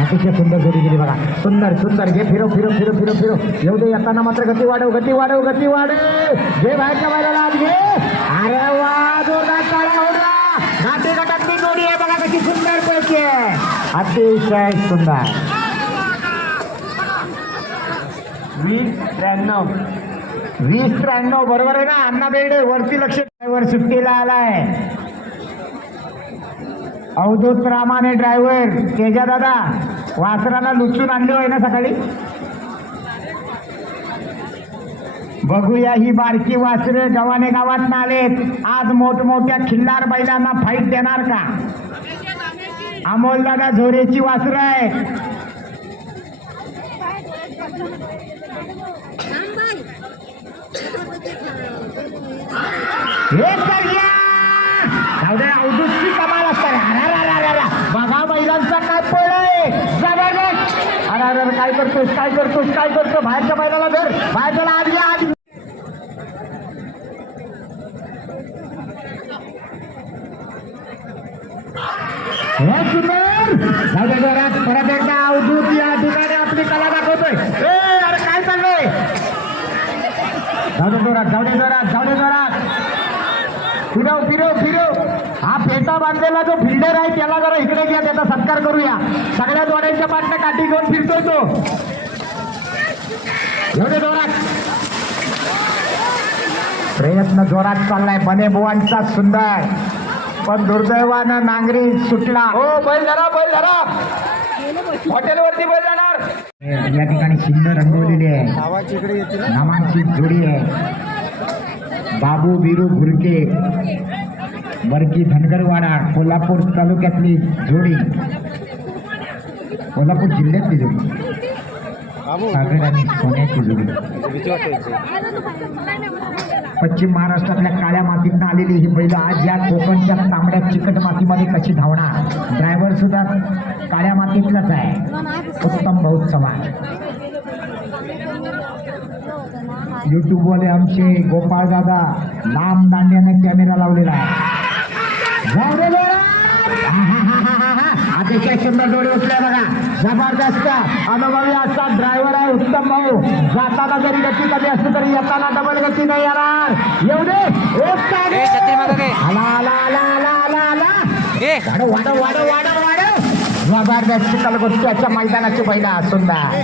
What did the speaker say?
अतिशय सुंदर जोडी गेली बघा. सुंदर सुंदर. घे फिरव फिरव फिरव फिरव फिरव. येऊ दे येताना मात्र गती वाढव गती वाढव गती वाढव घे बाहेरच्या बाहेर आज घे. अरे वा जोरदार काळा होता नाते गटातली जोडी आहे बघा कशी सुंदर पैकी अतिशय सुंदर. वीस त्र्याण्णव. वीस त्र्याण्णव बरोबर आहे ना? अण्णा बेर्डे वरती लक्ष. ड्रायव्हर सुट्टीला आलाय. अवधूत रामाने ड्रायव्हर तेजा दादा वासराला लुचून आणले होय ना सकाळी? बघूया ही बारकी वासरे गव्हाणे गावात आलेत आज मोठमोठ्या खिल्लार बैलांना फाईट देणार का? अमोल दादा झोरेची वासरं आहे हे सर्या जाऊ अवधूतची कमाल असतात अरे अरे अरे अरे बघा महिलांचा काय पळ आहे जबरदस्त अरे अरे अरे काय करतोस? काय करतोस? काय करतो बाहेरच्या बैलाला धर. बाहेरच्याला आज घ्या आज हे परत एकदा अवधूत या ठिकाणी आपली कला दाखवतोय. ए अरे काय चाललंय? जाऊ दे जोरात जाऊ दे जोरात जाऊ दे जोरात. फिरव फिरव फिरव. हा फेटा बांधलेला जो फिल्डर आहे त्याला जरा इकडे घ्या त्याचा सत्कार करूया. सगळ्या जोड्यांच्या पाठल्या काठी घेऊन फिरतोय तो. एवढे जोरात. प्रयत्न जोरात चाललाय बने बुवांचा सुंदर. पण दुर्दैवानं नांगरी सुटला. हो बैल धरा बैल धरा. हॉटेलवरती बैल जाणार. या ठिकाणी शिंद रंगवलेली आहे. नामांची जोडी आहे. बाबू बिरू भुरके बरकी धनगरवाडा कोल्हापूर तालुक्यातली जोडी. कोल्हापूर जिल्ह्यातली जोडी. सागर आणि सोन्याची जोडी. पश्चिम महाराष्ट्रातल्या काळ्या मातीतनं आलेली ही बैल आज या कोकणच्या तांबड्या चिकट मातीमध्ये कशी धावणार? ड्रायव्हर सुद्धा काळ्या मातीतलाच आहे. उत्तम भाऊ चव्हाण युट्यूबवाले आमचे गोपाळ दादा लांब दांड्याने कॅमेरा लावलेला आहे जाऊ दे जोरात. आहाहाहाहा. अतिशय सुंदर जोडी उचल्या बघा. जबरदस्त. अनुभवी असा ड्रायव्हर आहे उत्तम भाऊ. जाताना जरी गती कमी असली तरी येताना डबल गती नाही येणार. येऊ दे. आला आला आला जबरदस्त मैदानाची पहिला सुंदर.